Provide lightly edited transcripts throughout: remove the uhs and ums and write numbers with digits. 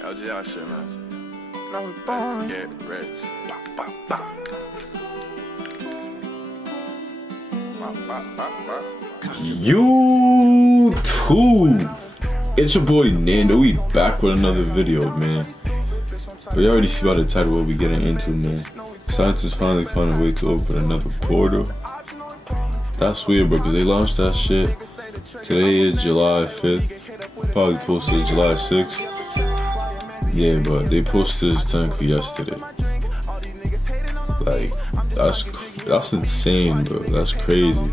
LGR shit, man. No, let's get rich. YouTube, it's your boy Nando. We back with another video, man. But you already see by the title what we getting into, man. Scientists finally found a way to open another portal. That's weird, bro, because they launched that shit. Today is July 5th. Probably posted July 6th. Yeah, but they posted this technically yesterday. Like, that's insane, bro. That's crazy.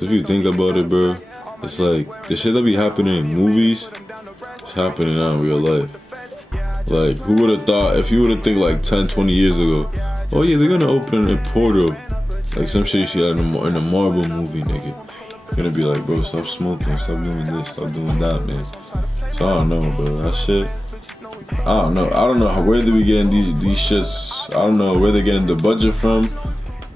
If you think about it, bro, it's like the shit that be happening in movies, it's happening now in real life. Like, who would have thought, if you would have think like 10, 20 years ago, oh yeah, they're gonna open a portal, like some shit you see in a Marvel movie, nigga. You're gonna be like, bro, stop smoking, stop doing this, stop doing that, man. So I don't know, bro, that shit, I don't know where they be getting these shits. I don't know where they're getting the budget from.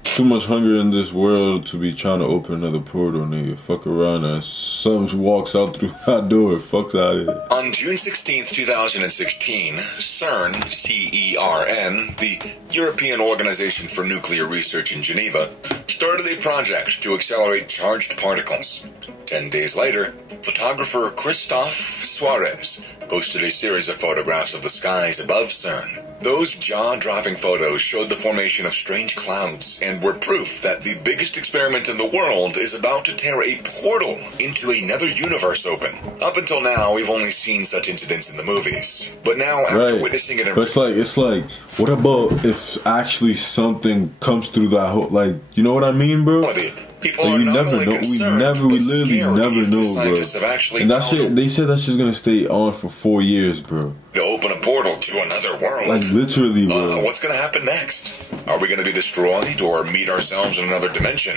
Too much hunger in this world to be trying to open another portal, nigga. Fuck around and some walks out through that door, fucks out of it. On June 16th, 2016, CERN, C-E-R-N, the European Organization for Nuclear Research in Geneva, started a project to accelerate charged particles. 10 days later, photographer Christophe Suarez posted a series of photographs of the skies above CERN. Those jaw-dropping photos showed the formation of strange clouds and were proof that the biggest experiment in the world is about to tear a portal into another universe open. Up until now, we've only seen such incidents in the movies. But now, after witnessing it in... But it's like, what about if actually something comes through that whole, like, you know what I mean, bro? People like, are not only concerned, we literally never know, bro. And that shit, they said that shit's gonna stay on for 4 years, bro. To open a portal to another world. Like, literally, bro. What's gonna happen next? Are we gonna be destroyed or meet ourselves in another dimension?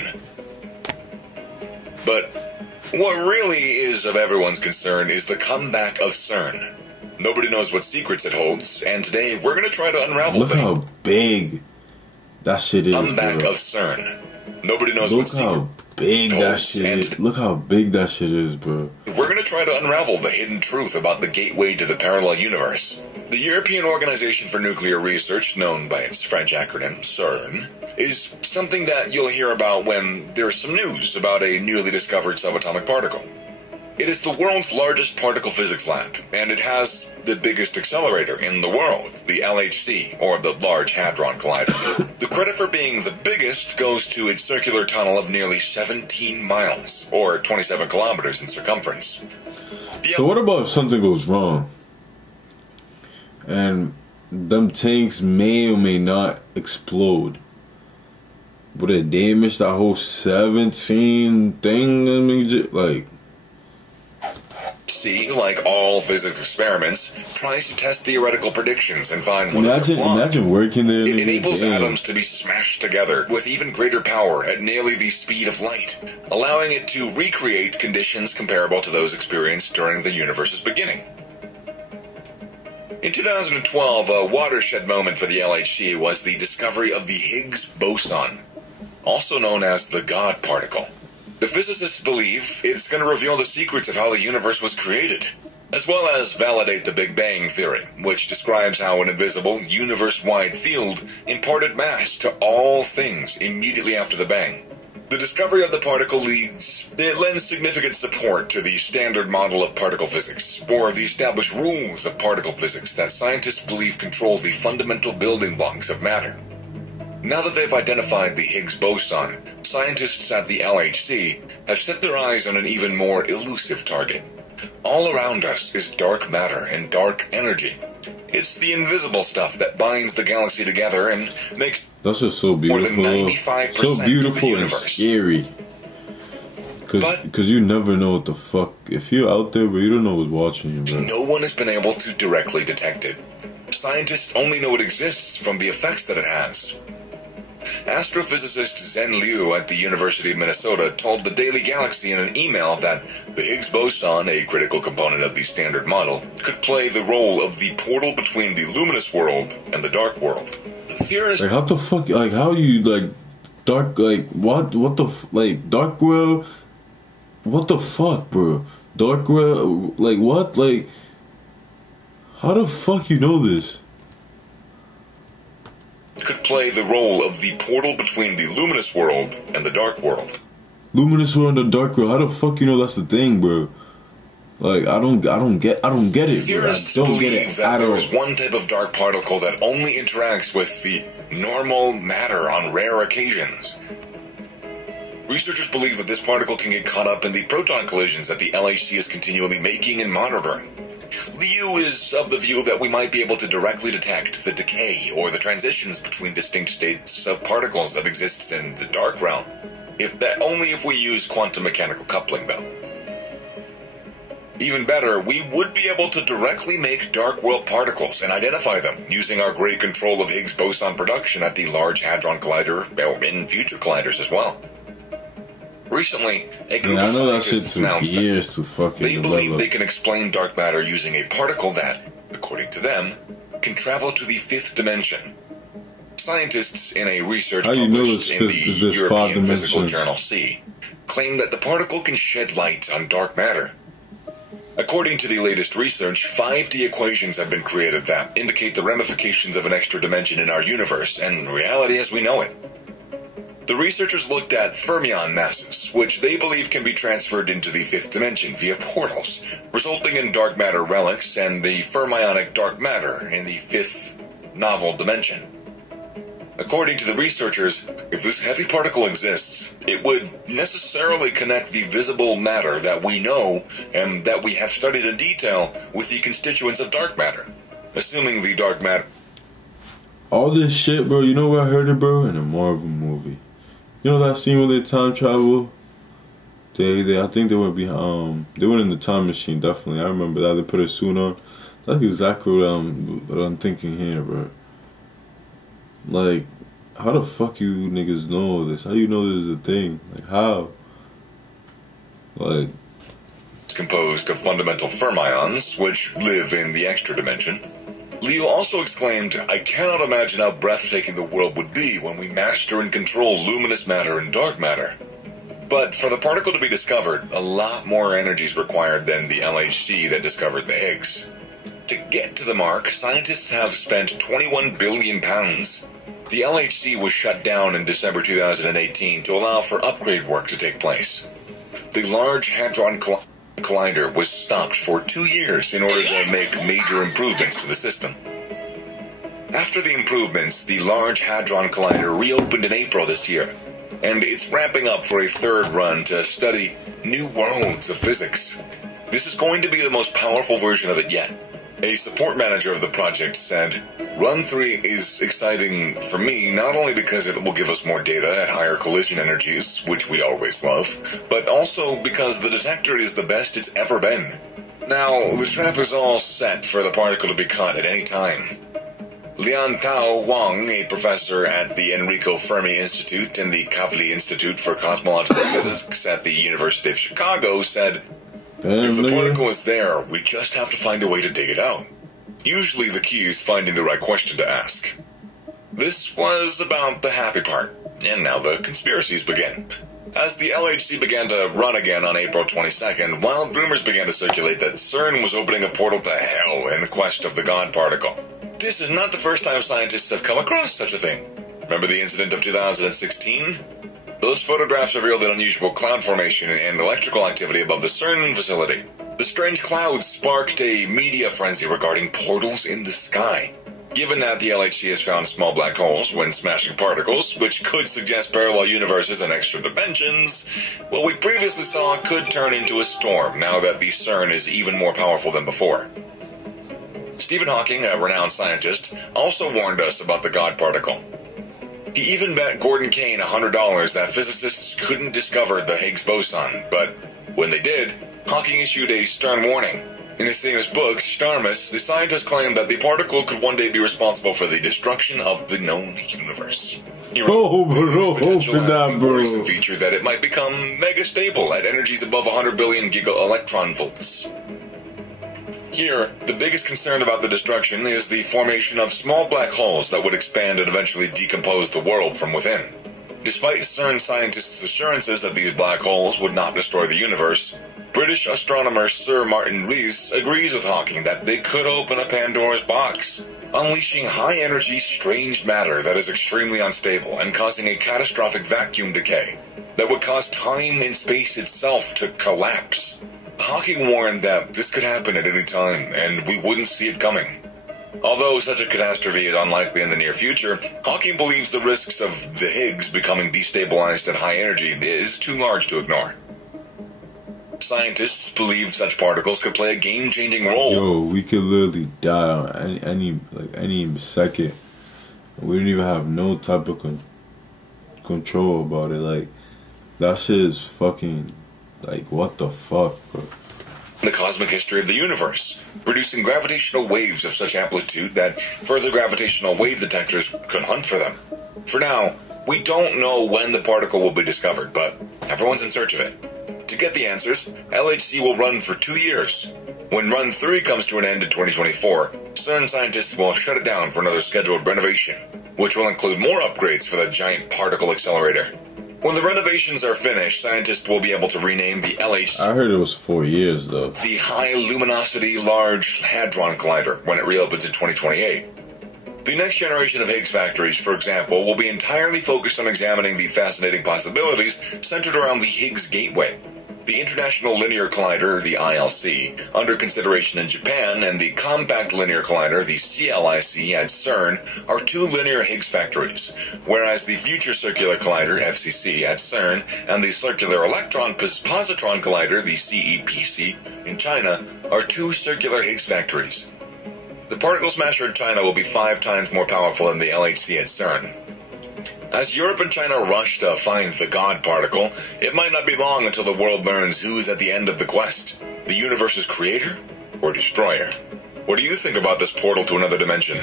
But what really is of everyone's concern is the comeback of CERN. Nobody knows what secrets it holds, and today we're gonna try to unravel them. Look how big that shit is, Comeback bro. of CERN. Nobody knows Look what secret how big that shit is. Look how big that shit is, bro. We're going to try to unravel the hidden truth about the gateway to the parallel universe. The European Organization for Nuclear Research, known by its French acronym, CERN, is something that you'll hear about when there's some news about a newly discovered subatomic particle. It is the world's largest particle physics lab, and it has the biggest accelerator in the world, the LHC, or the Large Hadron Collider. The credit for being the biggest goes to its circular tunnel of nearly 17 miles, or 27 kilometers in circumference. So what about if something goes wrong? And them tanks may or may not explode. Would it damage that whole 17 thing? I mean, like... C, like all physics experiments, tries to test theoretical predictions and find one of their flaws. Imagine working there. It enables atoms to be smashed together with even greater power at nearly the speed of light, allowing it to recreate conditions comparable to those experienced during the universe's beginning. In 2012, a watershed moment for the LHC was the discovery of the Higgs boson, also known as the God particle. The physicists believe it's going to reveal the secrets of how the universe was created, as well as validate the Big Bang theory, which describes how an invisible, universe-wide field imparted mass to all things immediately after the bang. The discovery of the particle lends significant support to the standard model of particle physics, or the established rules of particle physics that scientists believe control the fundamental building blocks of matter. Now that they've identified the Higgs boson, scientists at the LHC have set their eyes on an even more elusive target. All around us is dark matter and dark energy. It's the invisible stuff that binds the galaxy together and makes that's just so beautiful. More than 95% so beautiful of the and universe. scary. Because you never know what the fuck. If you're out there, but you don't know what's watching you, bro. No one has been able to directly detect it. Scientists only know it exists from the effects that it has. Astrophysicist Zhen Liu at the University of Minnesota told the Daily Galaxy in an email that the Higgs boson, a critical component of the standard model, could play the role of the portal between the luminous world and the dark world. Theorists... Like, how the fuck, like, how you, like, dark, like, what the, like, dark world, what the fuck, bro? Dark world, like, what, like, How the fuck you know this? Could play the role of the portal between the luminous world and the dark world. Luminous world and the dark world. How the fuck you know that's the thing, bro? Like, I don't get it, bro. Theorists I don't believe get it that at all. there is one type of dark particle that only interacts with the normal matter on rare occasions. Researchers believe that this particle can get caught up in the proton collisions that the LHC is continually making and monitoring. Liu is of the view that we might be able to directly detect the decay or the transitions between distinct states of particles that exists in the dark realm. Only if we use quantum mechanical coupling, though. Even better, we would be able to directly make dark world particles and identify them using our great control of Higgs boson production at the Large Hadron Collider and in future colliders as well. Recently, a group of scientists announced that they believe they can explain dark matter using a particle that, according to them, can travel to the fifth dimension. Scientists in a research published in the European Physical Journal C claim that the particle can shed light on dark matter. According to the latest research, 5D equations have been created that indicate the ramifications of an extra dimension in our universe and reality as we know it. The researchers looked at fermion masses, which they believe can be transferred into the fifth dimension via portals, resulting in dark matter relics and the fermionic dark matter in the fifth novel dimension. According to the researchers, if this heavy particle exists, it would necessarily connect the visible matter that we know and that we have studied in detail with the constituents of dark matter, assuming the dark matter. All this shit, bro, you know where I heard it, bro? In a Marvel movie. You know that scene where they time travel? I think they went behind, they went in the time machine, definitely. I remember that. They put a suit on. That's exactly what I'm thinking here, bro. Like, how the fuck you niggas know this? How you know this is a thing? Like, how? Like, it's composed of fundamental fermions, which live in the extra dimension. Leo also exclaimed, "I cannot imagine how breathtaking the world would be when we master and control luminous matter and dark matter." But for the particle to be discovered, a lot more energy is required than the LHC that discovered the Higgs. To get to the mark, scientists have spent £21 billion. The LHC was shut down in December 2018 to allow for upgrade work to take place. The Large Hadron Collider was stopped for 2 years in order to make major improvements to the system. After the improvements, the Large Hadron Collider reopened in April this year, and it's ramping up for a third run to study new worlds of physics. This is going to be the most powerful version of it yet. A support manager of the project said, "Run 3 is exciting for me not only because it will give us more data at higher collision energies, which we always love, but also because the detector is the best it's ever been. Now, the trap is all set for the particle to be caught at any time." Lian Tao Wang, a professor at the Enrico Fermi Institute and the Kavli Institute for Cosmological Physics at the University of Chicago, said, "If the particle is there, we just have to find a way to dig it out. Usually the key is finding the right question to ask." This was about the happy part, and now the conspiracies begin. As the LHC began to run again on April 22nd, wild rumors began to circulate that CERN was opening a portal to hell in the quest of the God particle. This is not the first time scientists have come across such a thing. Remember the incident of 2016? Those photographs revealed an unusual cloud formation and electrical activity above the CERN facility. The strange clouds sparked a media frenzy regarding portals in the sky. Given that the LHC has found small black holes when smashing particles, which could suggest parallel universes and extra dimensions, what we previously saw could turn into a storm now that the CERN is even more powerful than before. Stephen Hawking, a renowned scientist, also warned us about the God particle. He even bet Gordon Kane $100 that physicists couldn't discover the Higgs boson, but when they did, Hawking issued a stern warning. In his famous book, Starmus, the scientist claimed that the particle could one day be responsible for the destruction of the known universe. He wrote, potential has the worrisome feature that it might become mega-stable at energies above 100 billion giga-electron volts. Here, the biggest concern about the destruction is the formation of small black holes that would expand and eventually decompose the world from within. Despite CERN scientists' assurances that these black holes would not destroy the universe, British astronomer Sir Martin Rees agrees with Hawking that they could open a Pandora's box, unleashing high-energy, strange matter that is extremely unstable and causing a catastrophic vacuum decay that would cause time and space itself to collapse. Hawking warned that this could happen at any time, and we wouldn't see it coming. Although such a catastrophe is unlikely in the near future, Hawking believes the risks of the Higgs becoming destabilized at high energy is too large to ignore. Scientists believe such particles could play a game-changing role. Yo, we could literally die on any second. We don't even have no type of control about it. Like, that shit is fucking, like, what the fuck, bro? The cosmic history of the universe, producing gravitational waves of such amplitude that further gravitational wave detectors could hunt for them. For now, we don't know when the particle will be discovered, but everyone's in search of it. To get the answers, LHC will run for 2 years. When Run 3 comes to an end in 2024, CERN scientists will shut it down for another scheduled renovation, which will include more upgrades for the giant particle accelerator. When the renovations are finished, scientists will be able to rename the LHC. I heard it was 4 years, though. The High Luminosity Large Hadron Collider when it reopens in 2028. The next generation of Higgs factories, for example, will be entirely focused on examining the fascinating possibilities centered around the Higgs Gateway. The International Linear Collider, the ILC, under consideration in Japan, and the Compact Linear Collider, the CLIC, at CERN, are 2 linear Higgs factories, whereas the Future Circular Collider, FCC, at CERN, and the Circular Electron Positron Collider, the CEPC, in China, are 2 circular Higgs factories. The particle smasher in China will be 5 times more powerful than the LHC at CERN. As Europe and China rush to find the God particle, it might not be long until the world learns who's at the end of the quest, the universe's creator or destroyer. What do you think about this portal to another dimension?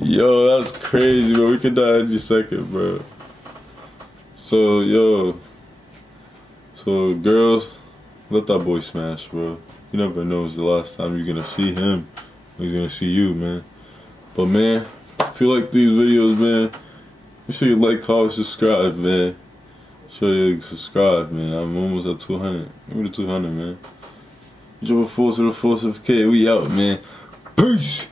Yo, that's crazy, bro. We could die any second, bro. So, girls, let that boy smash, bro. You never know it's the last time you're gonna see him or he's gonna see you, man. But, man, if you like these videos, man, make sure you like, comment, subscribe, man. Sure you subscribe, man. I'm almost at 200. Give me the 200, man. Jump force to the force of K. We out, man. Peace.